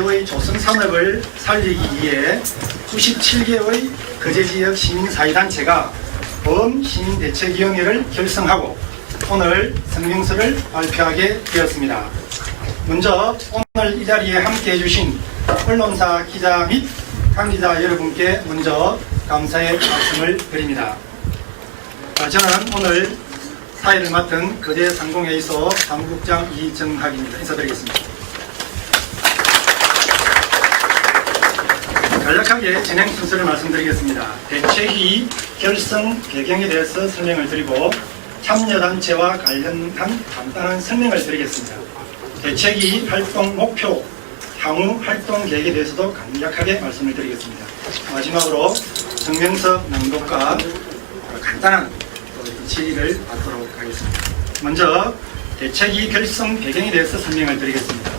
그제의 조선산업을 살리기 위해 97개의 그제지역 시민사회단체가 범시민대책위원회를 결성하고 오늘 성명서를 발표하게 되었습니다. 먼저 오늘 이 자리에 함께해 주신 언론사 기자 및 관계자 여러분께 먼저 감사의 말씀을 드립니다. 저는 오늘 사회를 맡은 거제상공회의소 사무국장 이정학입니다. 인사드리겠습니다. 간략하게 진행 순서를 말씀드리겠습니다. 대책위 결성 배경에 대해서 설명을 드리고 참여단체와 관련한 간단한 설명을 드리겠습니다. 대책위 활동 목표, 향후 활동 계획에 대해서도 간략하게 말씀을 드리겠습니다. 마지막으로 성명서 낭독과 간단한 질의를 받도록 하겠습니다. 먼저 대책위 결성 배경에 대해서 설명을 드리겠습니다.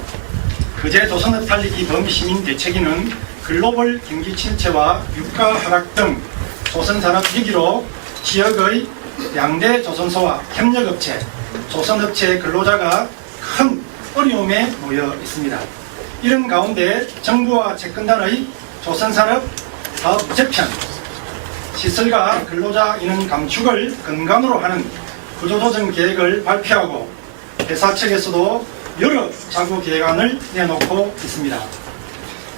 그제 조선업 살리기 범시민 대책위는 글로벌 경기 침체와 유가 하락 등 조선산업 위기로 지역의 양대 조선소와 협력업체, 조선업체 근로자가 큰 어려움에 놓여 있습니다. 이런 가운데 정부와 채권단의 조선산업 사업 재편, 시설과 근로자 인원 감축을 근간으로 하는 구조조정 계획을 발표하고 회사 측에서도 여러 자구 계획안을 내놓고 있습니다.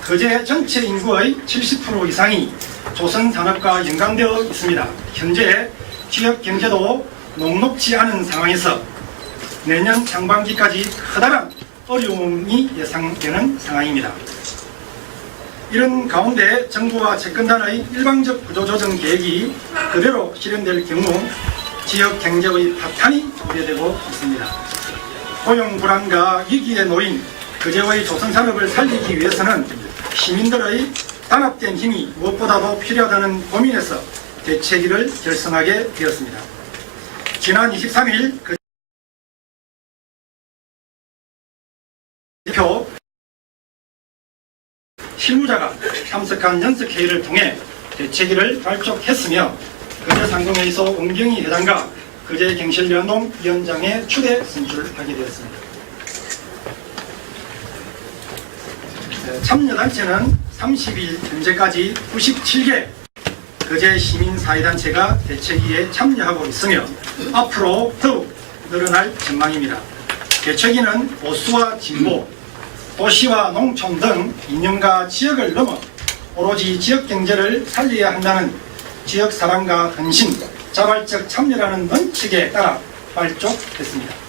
거제 전체 인구의 70% 이상이 조선산업과 연관되어 있습니다. 현재 지역 경제도 녹록지 않은 상황에서 내년 상반기까지 커다란 어려움이 예상되는 상황입니다. 이런 가운데 정부와 채권단의 일방적 구조조정 계획이 그대로 실현될 경우 지역 경제의 파탄이 우려되고 있습니다. 고용 불안과 위기에 놓인 거제의 조선산업을 살리기 위해서는 시민들의 단합된 힘이 무엇보다도 필요하다는 고민에서 대책위를 결성하게 되었습니다. 지난 23일 대표 실무자가 참석한 연석회의를 통해 대책위를 발족했으며 거제상공회의소 원경희 회장과 거제경실연동 위원장의 추대 선출하게 되었습니다. 참여단체는 30일 현재까지 97개 거제 시민사회단체가 대책위에 참여하고 있으며 앞으로 더욱 늘어날 전망입니다. 대책위는 보수와 진보, 도시와 농촌 등 이념과 지역을 넘어 오로지 지역 경제를 살려야 한다는 지역 사랑과 헌신, 자발적 참여라는 원칙에 따라 발족했습니다.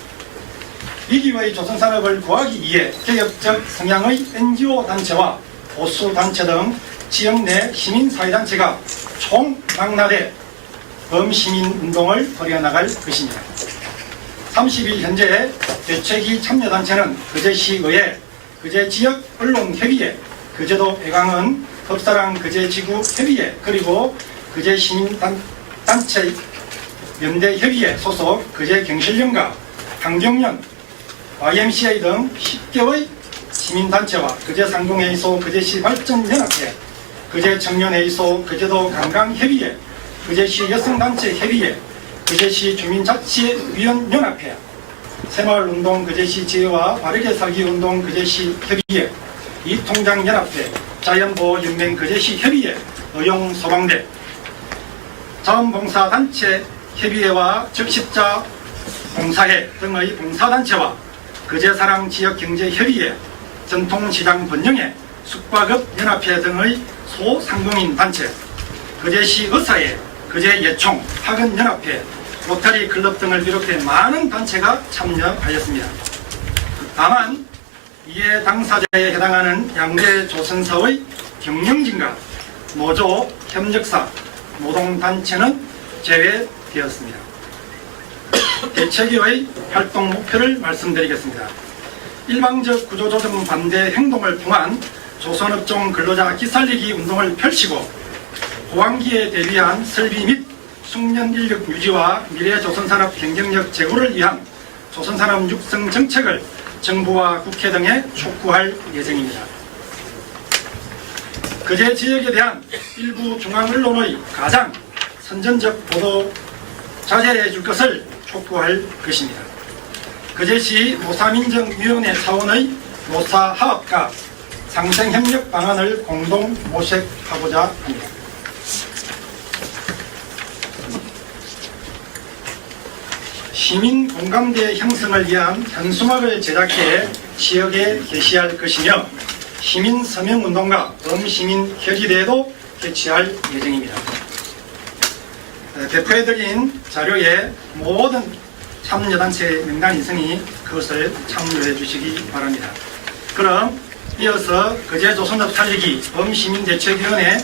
위기의 조선산업을 구하기 위해 개혁적 성향의 NGO 단체와 보수 단체 등 지역 내 시민사회단체가 총망라돼 범시민운동을 벌여나갈 것입니다. 30일 현재 대책위 참여단체는 거제시의회, 거제지역 언론협의회, 거제도 배강은 법사랑 거제지구협의회, 그리고 거제시민단체 연대협의회 소속 거제경실련과 환경연, YMCA 등 10개의 시민단체와 거제상공회의소 거제시 발전연합회, 거제청년회의소 거제도 관광협의회, 거제시 여성단체 협의회, 거제시 주민자치위원연합회, 새마을운동 거제시 지혜와 바르게 살기운동 거제시 협의회, 이통장연합회, 자연보호연맹 거제시 협의회, 의용소방대, 자원봉사단체 협의회와 적십자 봉사회 등의 봉사단체와 거제사랑 지역경제협의회, 전통시장 번영회, 숙박업연합회 등의 소상공인 단체, 거제시 의사회, 거제예총, 학원연합회, 로터리 클럽 등을 비롯해 많은 단체가 참여하였습니다. 다만 이에 당사자에 해당하는 양대 조선사의 경영진과 노조, 협력사, 노동단체는 제외되었습니다. 대책위의 활동 목표를 말씀드리겠습니다. 일방적 구조조정 반대 행동을 통한 조선업종 근로자 기살리기 운동을 펼치고 호황기에 대비한 설비 및 숙련 인력 유지와 미래 조선산업 경쟁력 제고를 위한 조선산업 육성 정책을 정부와 국회 등에 촉구할 예정입니다. 거제 지역에 대한 일부 중앙 언론의 가장 선전적 보도 자제해 줄 것을 촉구할 것입니다. 거제시 노사민정위원회 차원의 노사화합과 상생협력 방안을 공동 모색하고자 합니다. 시민 공감대 형성을 위한 현수막을 제작해 지역에 게시할 것이며 시민 서명운동과 범시민 결의대회도 개최할 예정입니다. 배포해드린 자료에 모든 참여단체 명단 인성이 그것을 참조해 주시기 바랍니다. 그럼 이어서 거제조선업 살리기 범시민대책위원회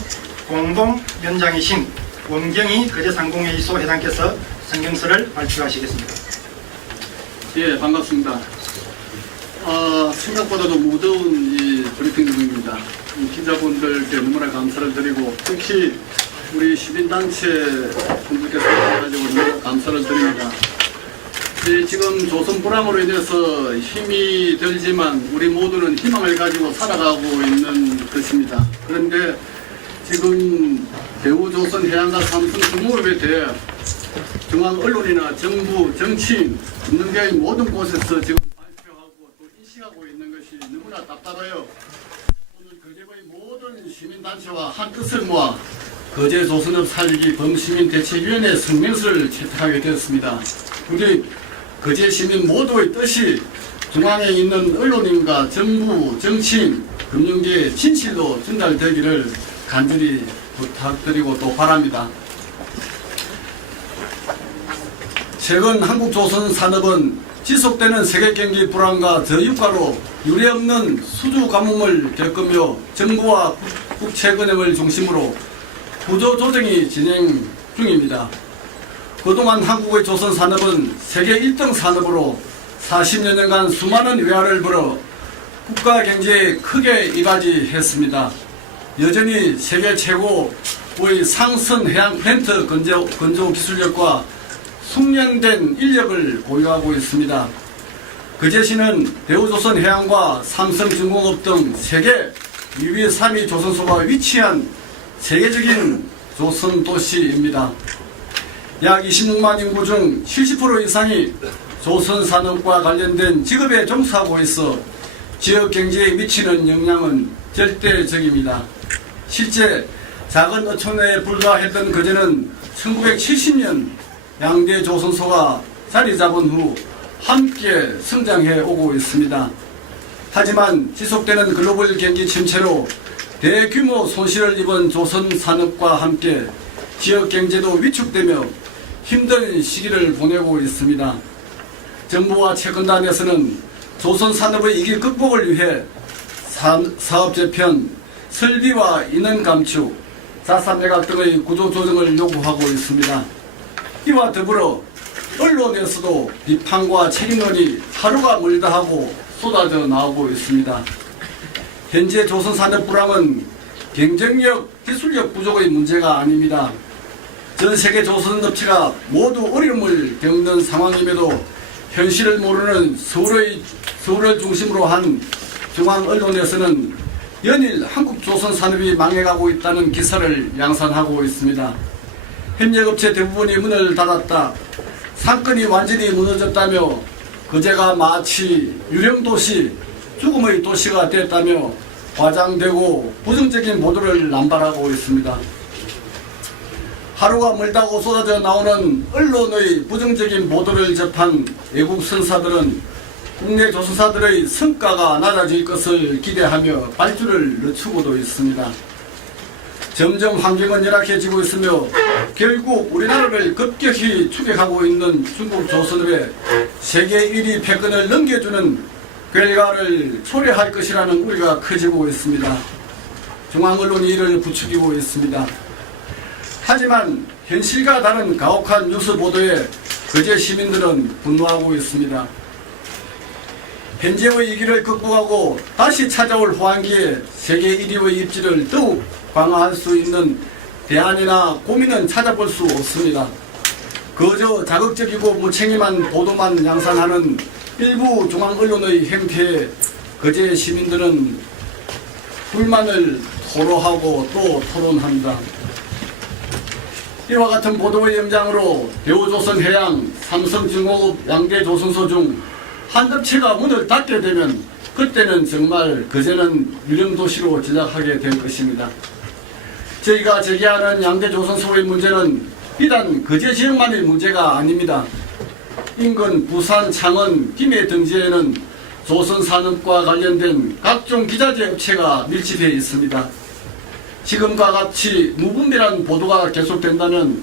공동위원장이신 원경희 거제상공회의소 회장께서 성경서를 발표하시겠습니다. 예, 반갑습니다. 생각보다도 무더운 이 브리핑 중입니다. 기자분들께 너무나 감사를 드리고 특히 우리 시민단체 분들께서 가지고 너무 감사를 드립니다. 지금 조선 불황으로 인해서 힘이 들지만 우리 모두는 희망을 가지고 살아가고 있는 것입니다. 그런데 지금 대우조선 해양과 삼성 중공업에 대해 중앙 언론이나 정부, 정치인, 금융계의 모든 곳에서 지금 발표하고 또 인식하고 있는 것이 너무나 답답해요. 오늘 거제의 모든 시민단체와 한 뜻을 모아 거제조선업 살리기 범시민대책위원회 성명서를 채택하게 되었습니다. 우리 거제 시민 모두의 뜻이 중앙에 있는 언론인과 정부, 정치인, 금융계의 진실로 전달되기를 간절히 부탁드리고 또 바랍니다. 최근 한국조선 산업은 지속되는 세계경기 불안과 저유가로 유례없는 수주 가뭄을 겪으며 정부와 국채은행을 중심으로 구조조정이 진행 중입니다. 그동안 한국의 조선 산업은 세계 1등 산업으로 40여 년간 수많은 외화를 벌어 국가 경제에 크게 이바지했습니다. 여전히 세계 최고의 상선 해양 플랜트 건조 기술력과 숙련된 인력을 보유하고 있습니다. 거제시는 대우조선 해양과 삼성중공업 등 세계 2위, 3위 조선소가 위치한 세계적인 조선 도시입니다. 약 26만 인구 중 70% 이상이 조선 산업과 관련된 직업에 종사하고 있어 지역 경제에 미치는 영향은 절대적입니다. 실제 작은 어촌에 불과했던 거제는 1970년 양대 조선소가 자리 잡은 후 함께 성장해 오고 있습니다. 하지만 지속되는 글로벌 경기 침체로 대규모 손실을 입은 조선 산업과 함께 지역 경제도 위축되며 힘든 시기를 보내고 있습니다. 정부와 채권단에서는 조선 산업의 위기 극복을 위해 사업 재편, 설비와 인원 감축, 자산 매각 등의 구조 조정을 요구하고 있습니다. 이와 더불어 언론에서도 비판과 책임론이 하루가 멀다 하고 쏟아져 나오고 있습니다. 현재 조선 산업 불황은 경쟁력, 기술력 부족의 문제가 아닙니다. 전 세계 조선 업체가 모두 어려움을 겪는 상황임에도 현실을 모르는 서울을 중심으로 한 중앙 언론에서는 연일 한국 조선 산업이 망해가고 있다는 기사를 양산하고 있습니다. 협력업체 대부분이 문을 닫았다, 상권이 완전히 무너졌다며 거제가 마치 유령도시, 죽음의 도시가 됐다며 과장되고 부정적인 보도를 남발하고 있습니다. 하루가 멀다고 쏟아져 나오는 언론의 부정적인 보도를 접한 외국 선사들은 국내 조선사들의 성과가 낮아질 것을 기대하며 발주를 늦추고도 있습니다. 점점 환경은 열악해지고 있으며 결국 우리나라를 급격히 추격하고 있는 중국 조선업에 세계 1위 패권을 넘겨주는 결과를 초래할 것이라는 우려가 커지고 있습니다. 중앙언론이 이를 부추기고 있습니다. 하지만 현실과 다른 가혹한 뉴스 보도에 거제 시민들은 분노하고 있습니다. 현재의 위기를 극복하고 다시 찾아올 호황기에 세계 1위의 입지를 더욱 강화할 수 있는 대안이나 고민은 찾아볼 수 없습니다. 그저 자극적이고 무책임한 보도만 양산하는 일부 중앙언론의 행태에 거제 시민들은 불만을 토로하고 또 토론합니다. 이와 같은 보도의 연장으로 대우조선 해양, 삼성중공업 양대 조선소 중 한 업체가 문을 닫게 되면 그때는 정말 그제는 유령도시로 전락하게 될 것입니다. 저희가 제기하는 양대 조선소의 문제는 비단 거제 지역만의 문제가 아닙니다. 인근 부산, 창원, 김해 등지에는 조선산업과 관련된 각종 기자재 업체가 밀집해 있습니다. 지금과 같이 무분별한 보도가 계속된다면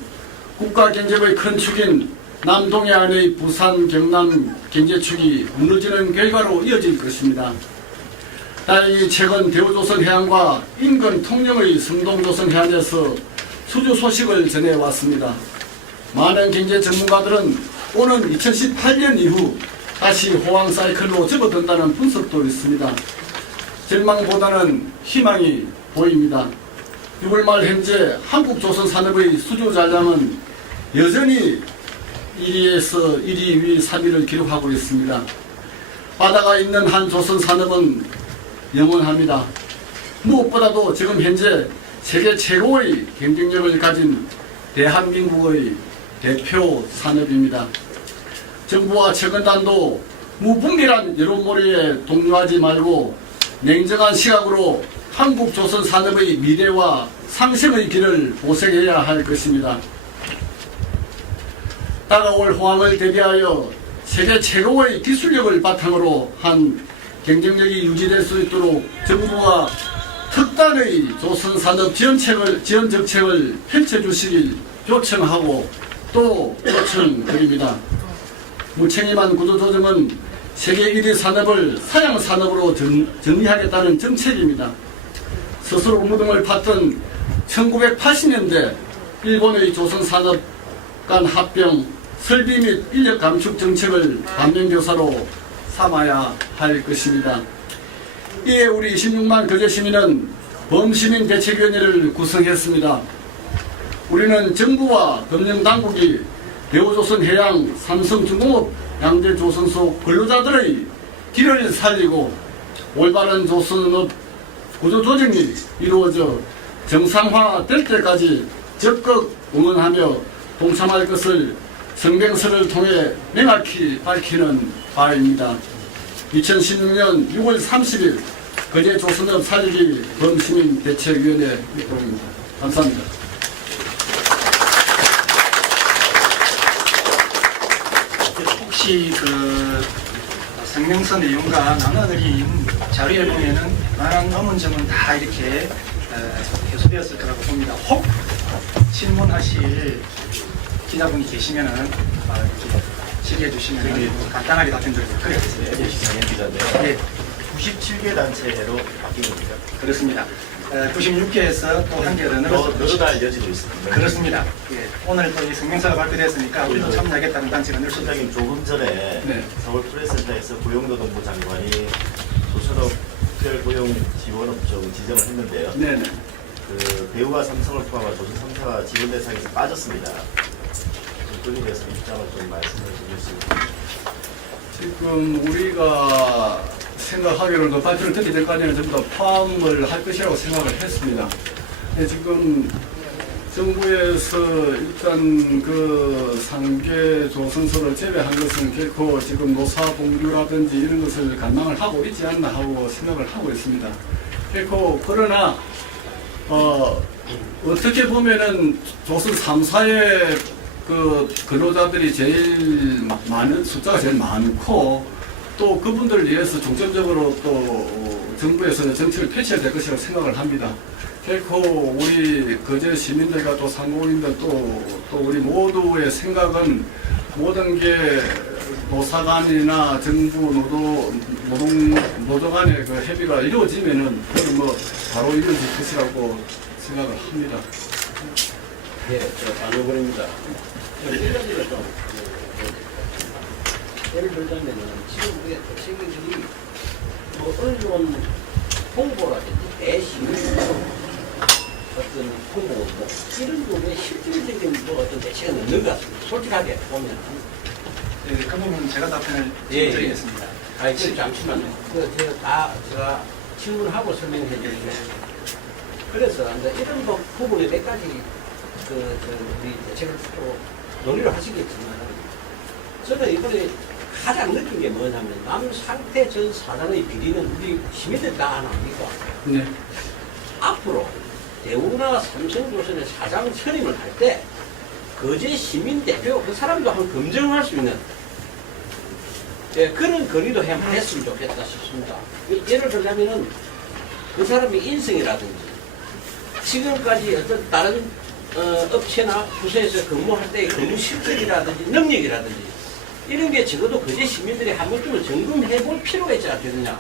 국가경제의 큰 축인 남동해안의 부산, 경남 경제축이 무너지는 결과로 이어질 것입니다. 다행히 최근 대우조선 해안과 인근 통영의 성동조선 해안에서 수주 소식을 전해왔습니다. 많은 경제 전문가들은 오는 2018년 이후 다시 호황 사이클로 접어든다는 분석도 있습니다. 절망보다는 희망이 보입니다. 6월 말 현재 한국 조선 산업의 수주 잔량은 여전히 1위에서 1위, 2위, 3위를 기록하고 있습니다. 바다가 있는 한 조선 산업은 영원합니다. 무엇보다도 지금 현재 세계 최고의 경쟁력을 가진 대한민국의 대표 산업입니다. 정부와 최근단도 무분별한 여론몰이에 동요하지 말고 냉정한 시각으로 한국 조선 산업의 미래와 상생의 길을 모색해야 할 것입니다. 다가올 호황을 대비하여 세계 최고의 기술력을 바탕으로 한 경쟁력이 유지될 수 있도록 정부가 특단의 조선 산업 지원 정책을 펼쳐주시길 요청하고 또 요청드립니다. 무책임한 구조조정은 세계 1위 산업을 사양 산업으로 정리하겠다는 정책입니다. 스스로 무등을 팠던 1980년대 일본의 조선 산업 간 합병, 설비 및 인력 감축 정책을 반면교사로 삼아야 할 것입니다. 이에 우리 26만 거제 시민은 범시민 대책위원회를 구성했습니다. 우리는 정부와 금융당국이 대우조선 해양, 삼성중공업 양대 조선소 근로자들의 길을 살리고 올바른 조선업 구조조정이 이루어져 정상화될 때까지 적극 응원하며 동참할 것을 성명서를 통해 명확히 밝히는 바입니다. 2016년 6월 30일 거제 조선업 살리기 범시민 대책위원회 입법입니다. 감사합니다. 혹시 성명서 내용과 나눠드린 자료에 보면은 많은 의문점은 다 이렇게 해소되었을 거라고 봅니다. 혹 질문하실 기자분이 계시면은 이렇게 질의해 주시면 간단하게 답변드리도록 하겠습니다. 시상현 기자인데요. 네, 97개 단체로 바뀐 겁니다. 그렇습니다. 96개에서 또 한 개가 더 늘어서 늘어날 여지도 있습니다. 그렇습니다. 예, 오늘 또 이 성명서가 발표됐으니까 우리도 참여하겠다는 단체가 늘 수 있습니다. 실장님 조금 전에 네. 서울 프레스센터에서 고용노동부 장관이 조선업 특별 고용 지원업 좀 지정을 했는데요. 네네. 그 배우와 삼성을 포함한 조선 3사가 지원 대상에서 빠졌습니다. 거기에 대해서 입장을 좀 말씀해 주실 수 있습니다. 지금 우리가 생각하기로는 발표를 듣기 전까지는 전부 다 포함을 할 것이라고 생각을 했습니다. 지금 정부에서 일단 그 상계 조선소를 제외한 것은 결코 지금 노사공류라든지 이런 것을 감당을 하고 있지 않나 하고 생각을 하고 있습니다. 결코 그러나 어떻게 보면은 조선 3사의 그 근로자들이 제일 많은 숫자가 제일 많고 또 그분들을 위해서 중점적으로 또 정부에서 정책을 펼쳐야 될 것이라고 생각을 합니다. 결코 우리 거제 시민들과 또 상공인들 또 우리 모두의 생각은 모든 게 노사 간이나 정부 노조 간의 그 협의가 이루어지면은 그건 뭐 바로 이루어질 것이라고 생각을 합니다. 예, 안효근입니다. 예를 들자면은 지금 우리가 대책위들이 뭐 언론 홍보라든지 대신 어떤 홍보 뭐 이런 부분에 실질적인 뭐 어떤 대책은 없는 것 같습니다. 솔직하게 보면. 네, 그 부분은 제가 답변을 예, 드리겠습니다. 아니, 잠시만요. 제가 질문하고 설명해 드리면 그래서 이제 이런 부분에 몇 가지 우리 대책을 또 논의를 하시겠지만 저는 이번에 가장 느낀 게 뭐냐면 남상태 전 사장의 비리는 우리 시민들 다 아닙니까? 네. 앞으로 대우나 삼성조선의 사장 선임을 할 때 거제 시민 대표 그 사람도 한번 검증할 수 있는 그런 건의도 했으면 좋겠다 싶습니다. 예를 들자면은 그 사람의 인성이라든지 지금까지 어떤 다른 업체나 부서에서 근무할 때의 근무 실적이라든지 능력이라든지 이런 게 적어도 거제 시민들이 한 번쯤은 점검해 볼 필요가 있지 않겠느냐.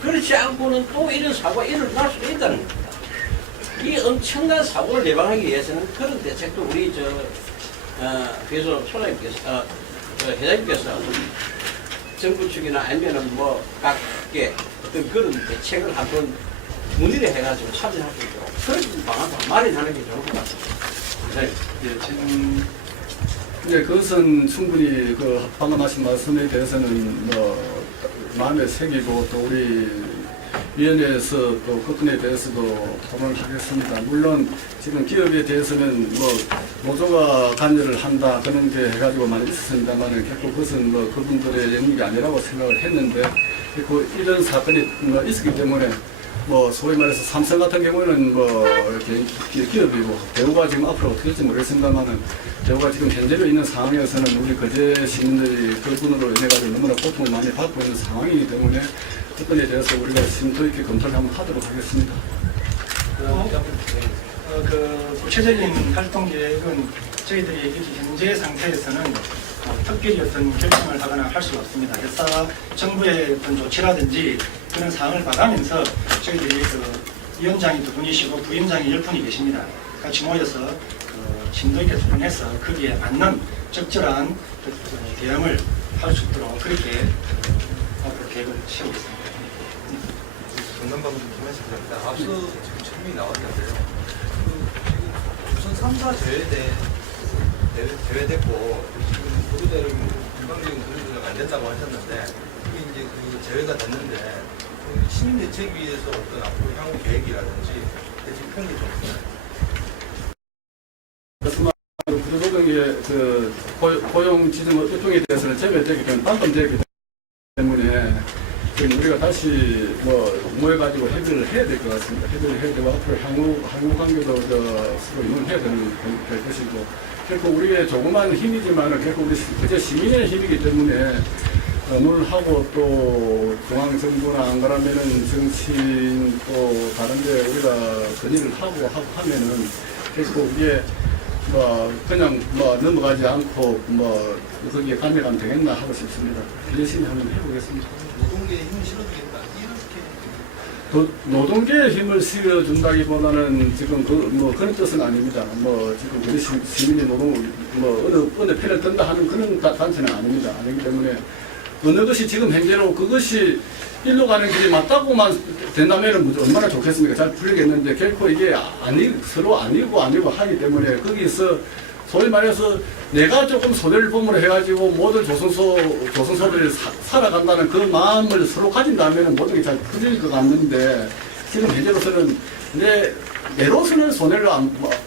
그렇지 않고는 또 이런 사고가 일어날 수도 있다는 겁니다. 이 엄청난 사고를 예방하기 위해서는 그런 대책도 우리 그래서 소장님께서 회장님께서 정부 측이나 아니면은 뭐 각계 어떤 그런 대책을 한번 문의를 해가지고 참여할 수 있도록 그런 방안도 마련하는 게 좋을 것 같습니다. 네. 예, 지금 네, 그것은 충분히 그 방금 하신 말씀에 대해서는 뭐 마음에 새기고 또 우리 위원회에서 또 그건에 대해서도 토론을 하겠습니다. 물론 지금 기업에 대해서는 뭐 노조가 관여를 한다 그런 게 해가지고 많이 있었습니다만 결국 그것은 뭐 그분들의 영역이 아니라고 생각을 했는데 그 이런 사건이 뭐 있었기 때문에 뭐 소위 말해서 삼성 같은 경우에는 뭐 이렇게 기업이고 대우가 지금 앞으로 어떻게 될지 모르겠습니다만은 대우가 지금 현재로 있는 상황에서는 우리 거제 시민들이 그분으로 인해 가지고 너무나 고통을 많이 받고 있는 상황이기 때문에 그건에 대해서 우리가 심도 있게 검토를 한번 하도록 하겠습니다. 그 구체적인 활동 계획은 저희들이 현재 상태에서는 특별히 어떤 결정을 하거나 할 수가 없습니다. 회사 정부의 어떤 조치라든지 그런 사항을 봐가면서 저희들이 그 위원장이 2분이시고 부위원장이 10분이 계십니다. 같이 모여서 심도 있게 토론해서 거기에 맞는 적절한 대응을 할 수 있도록 그렇게 앞으로 계획을 세우고 있습니다. 정남방금 김현식입니다. 앞서 지금 질문이 나왔는데요. 지금 우선 3사 제외됐고 지금 보도대로 일방적인 거리조정 안 된다고 하셨는데 이게 이제 그 제외가 됐는데 시민 대책위에서 어떤 앞으로 향후 계획이라든지 대책 편이 좀 있나요? 구조조정의 그 고용 지정 의통에 대해서는 제외되기 때문에 반감되기 때문에 지금 우리가 다시 모여가지고 협의를 해야 될 것 같습니다. 협의를 해야 되고 앞으로 향후 관계도 서로 의논해야 될 것이고 결국 우리의 조그만 힘이지만 결국 우리 그저 시민의 힘이기 때문에 논하고 또 중앙정부나 안 그러면은 정치인 또 다른데 우리가 건의를 하고 하면은 결국 이게 그냥 넘어가지 않고 거기에 관여가면 되겠나 하고 싶습니다. 열심히 한번 해보겠습니다. 노동계에 힘을 실어주겠다 이렇게 노동계에 힘을 실어준다기보다는 지금 그런 뜻은 아닙니다. 지금 우리 시민이 어느 편을 든다 하는 그런 단체는 아닙니다. 아니기 때문에 어느 것이 지금 현재로 그것이 일로 가는 길이 맞다고만 된다면 얼마나 좋겠습니까? 잘 풀리겠는데 결코 이게 서로 아니고 하기 때문에 거기서 소위 말해서 내가 조금 손해를 보물 해가지고 모든 조선소들이 살아간다는 그 마음을 서로 가진다면 모든 게 잘 풀릴 것 같는데 지금 현재로서는 내로서는 손해를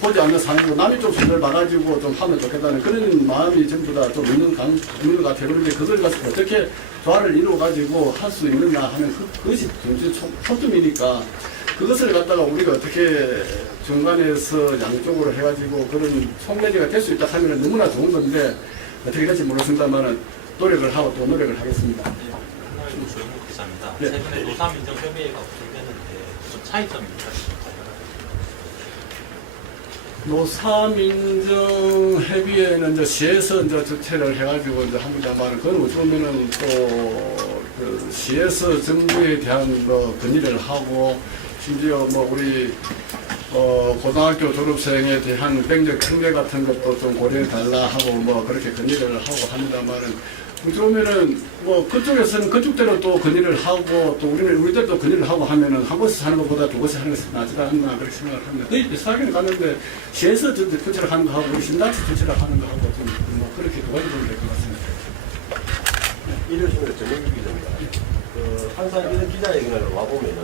보지 않는 상황이고 남이 좀 손해를 봐가지고 좀 하면 좋겠다는 그런 마음이 전부 다 좀 있는 것 같아요. 그런데 그걸 가지고 어떻게 조화를 이루어가지고 할 수 있느냐 하는 그것이 초점이니까 그것을 갖다가 우리가 어떻게 중간에서 양쪽으로 해가지고 그런 총매제가 될 수 있다 하면 너무나 좋은 건데 어떻게 될지 모르겠습니다만 노력을 하고 또 노력을 하겠습니다. 조영국 기자입니다. 네. 최근에 노사민정협의회가 구성됐는데 좀 차이점이 있을까요? 노사민정협의회는 이제 시에서 이제 주최를 해가지고 이제 합니다만 그건 어쩌면은 또 그 시에서 정부에 대한 건의를 하고 심지어 우리 고등학교 졸업생에 대한 병적 특례 같은 것도 좀 고려해 달라 하고 그렇게 건의를 하고 합니다만은 그러면은 그쪽에서는 그쪽대로 또 건의를 하고 또 우리들도 건의를 하고 하면은 한 곳에서 하는 것보다 두 곳에서 하는 것이 낫지 않나 그렇게 생각을 합니다. 거의 비슷하게는 갔는데 시에서 주최를 하는 거하고 우리 신단체 주최를 하는 거하고 좀 그렇게 두 가지 보면 될 것 같습니다. 일요일에 전용기 기자입니다. 항상 이런 기자회견을 와보면은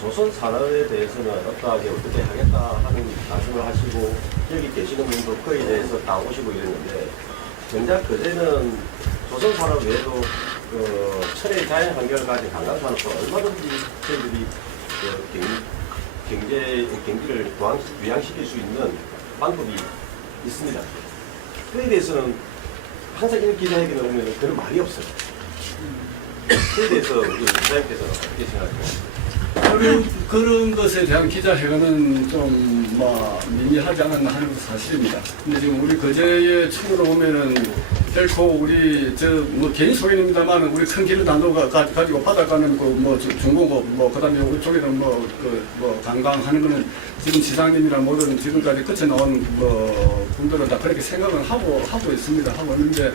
조선 산업에 대해서는 어떻게 하겠다 하는 말씀을 하시고 여기 계시는 분도 그에 대해서 다 오시고 이랬는데 정작 그제는 조선 산업 외에도 그 철의 자연 환경을 가진 관광 산업도 얼마든지 저희들이 경기를 부양시킬 수 있는 방법이 있습니다. 그에 대해서는 항상 이런 기자회견을 보면 그런 말이 없어요. 그에 대해서 우리 기자님께서 어떻게 생각하세요? 그런 것에 대한 기자회견은 좀 뭐 미미하지 않았나 하는 건 사실입니다. 근데 지금 우리 거제의 측으로 보면은 결코 우리 뭐 개인 소견입니다만 우리 큰 길을 가지고 바닷가는 뭐 중공업 뭐 그다음에 우리 쪽에는 뭐 관광하는 거는 지금 시장님이나 뭐든 지금까지 끝에 나온 뭐 분들은 다 그렇게 생각을 하고 있습니다. 하고 있는데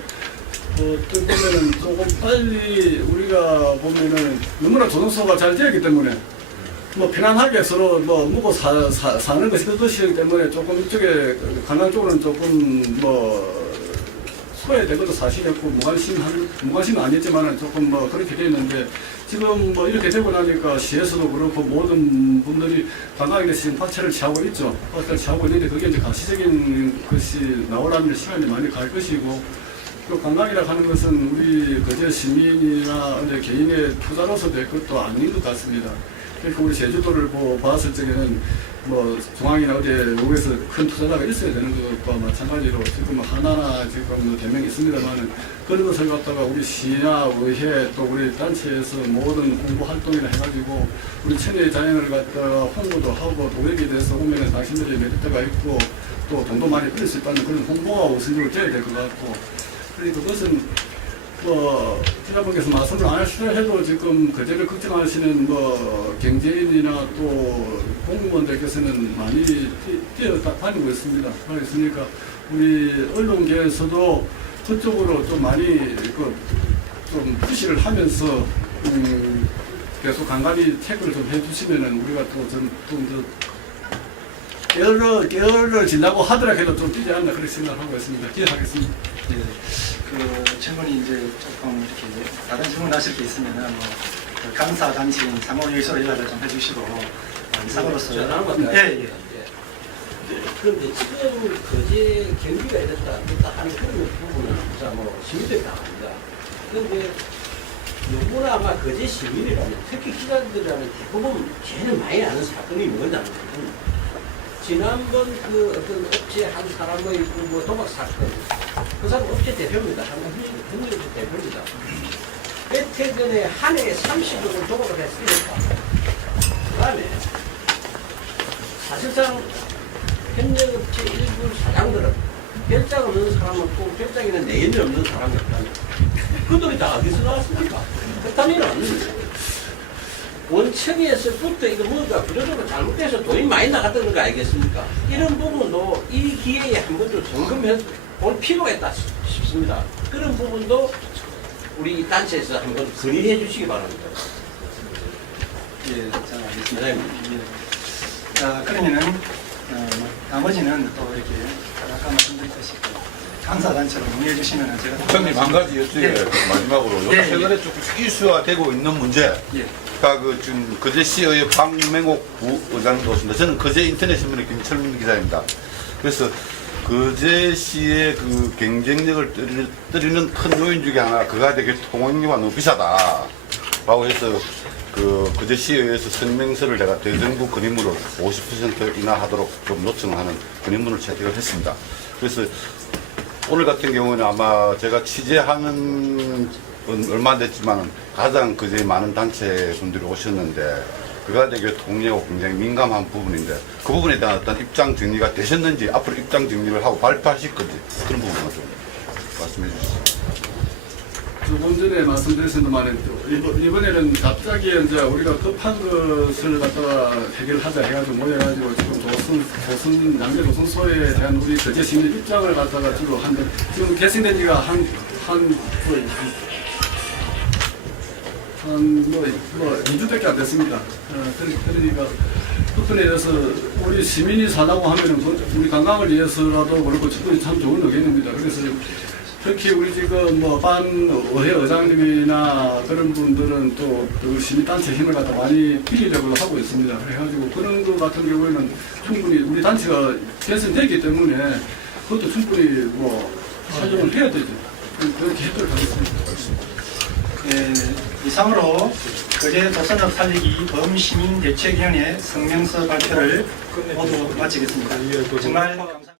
어떤 보면은 조금 빨리 우리가 보면은 너무나 조선소가 잘 되었기 때문에 뭐 편안하게 서로 뭐 먹고 사는 것이 뜻이기 때문에 조금 이쪽에 관광 쪽으로는 조금 뭐 소외된 것도 사실이었고 무관심은 아니었지만은 조금 뭐 그렇게 돼 있는데 지금 뭐 이렇게 되고 나니까 시에서도 그렇고 모든 분들이 관광에 대해서 지금 박차를 취하고 있죠. 박차를 취하고 있는데 그게 이제 가시적인 것이 나오려면 시간이 많이 갈 것이고 또 관광이라 하는 것은 우리 거제 시민이나 이제 개인의 투자로서 될 것도 아닌 것 같습니다. 그러니까 우리 제주도를 봤을 적에는 뭐 중앙이나 어디 외국에서 큰 투자자가 있어야 되는 것과 마찬가지로 지금 하나나 지금 뭐 대명이 있습니다만은 그런 것을 갖다가 우리 시나 의회 또 우리 단체에서 모든 홍보 활동이나 해가지고 우리 천혜의 자연을 갖다가 홍보도 하고 또 여기에 대해서 보면은 당신들이 메리트가 있고 또 돈도 많이 벌릴 수 있다는 그런 홍보가 우선적으로 돼야 될 것 같고 그러니까 그것은 뭐 기자분께서 말씀을 안 하시려 해도 지금 거제를 걱정하시는 뭐 경제인이나 또 공무원들께서는 많이 뛰어다니고 있습니다. 그러니까 우리 언론계에서도 그쪽으로 좀 많이 좀 푸시를 하면서 계속 간간히 체크를 좀 해주시면은 우리가 또 좀 더 게을러 진다고 하더라도 좀 뛰지 않나 그렇게 생각하고 있습니다. 기대하겠습니다. 예, 그 질문이 이제 조금 이렇게 다른 질문하실 게 있으면은 뭐그 감사 단체인 상호회의소 연락을 좀 해주시고 이상으로서 예. 그런데 지금 거제 경기가 이랬다 하는 그런 부분은 진짜 뭐 시민들이 다 압니다. 그런데 누구나 아마 거제 시민이라면 특히 기자들이라면 대부분 제일 많이 아는 사건이 뭐냐면 지난번 그 어떤 업체 한 사람의 뭐 도박 사건 그 사람 업체 대표입니다. 한국인의 대표입니다. 며칠 전에 한 해에 30억을 도박을 했으니까 그 다음에 사실상 협력업체 일부 사장들은 별장 없는 사람은 없고 별장에는 내연이 없는 사람이 없다면 그 돈이 다 어디서 나왔습니까? 그렇다면 원청에서부터 이거 뭔가 구조적으로 잘못돼서 돈이 많이 나갔다는 거 아니겠습니까? 이런 부분도 이 기회에 한 번 더 점검해 볼 필요가 있다 싶습니다. 그런 부분도 우리 단체에서 한번 건의해 주시기 바랍니다. 예, 자, 알겠습니다. 네. 예. 자, 그러면은 나머지는 또 이렇게 아까 말씀드렸듯이 감사단체로 문의해 주시면은 제가 형님 한 가지 여쭤요. 마지막으로 예, 최근에 조금 이슈화되고 있는 문제. 예. 그 지금 거제시의 박맹옥 부의장도 오십니다. 저는 거제 인터넷신문의 김철민 기자입니다. 그래서 거제시의 그 경쟁력을 떨리는 큰 요인 중에 하나 그가 되게 통행료가 너무 비싸다라고 해서 그 거제시의회에서 성명서를 내가 대정부 건의문으로 50% 인하하도록 좀 요청을 하는 건의문을 채택을 했습니다. 그래서 오늘 같은 경우는 아마 제가 취재하는 건 얼마 안 됐지만 가장 그제 많은 단체 분들이 오셨는데 그가 되게 통일하고 굉장히 민감한 부분인데 그 부분에 대한 어떤 입장 정리가 되셨는지 앞으로 입장 정리를 하고 발표하실 건지 그런 부분을 좀 말씀해 주시죠. 조금 전에 말씀드렸습니다만 이번에는 갑자기 이제 우리가 급한 것을 갖다가 해결하자 해가지고 모여가지고 지금 조선 양대 조선소에 대한 우리 거제 시민 입장을 갖다가 주로 하는데 지금 개선된 지가 한 2주밖에 안 됐습니다. 그러니까 그분에 대해서 우리 시민이 사다고 하면은 우리 관광을 위해서라도 그렇고 충분히 참 좋은 의견입니다. 그래서 특히 우리 지금 반 의회 의장님이나 그런 분들은 또 그 시민단체 힘을 갖다 많이 빌리려고 하고 있습니다. 그래가지고 그런 것 같은 경우에는 충분히 우리 단체가 개선되기 때문에 그것도 충분히 사용을 해야 되죠. 그렇게 해도록 하겠습니다. 이상으로 거제 도선업 살리기 범시민대책위원회 성명서 발표를 모두 마치겠습니다. 정말 감사합니다.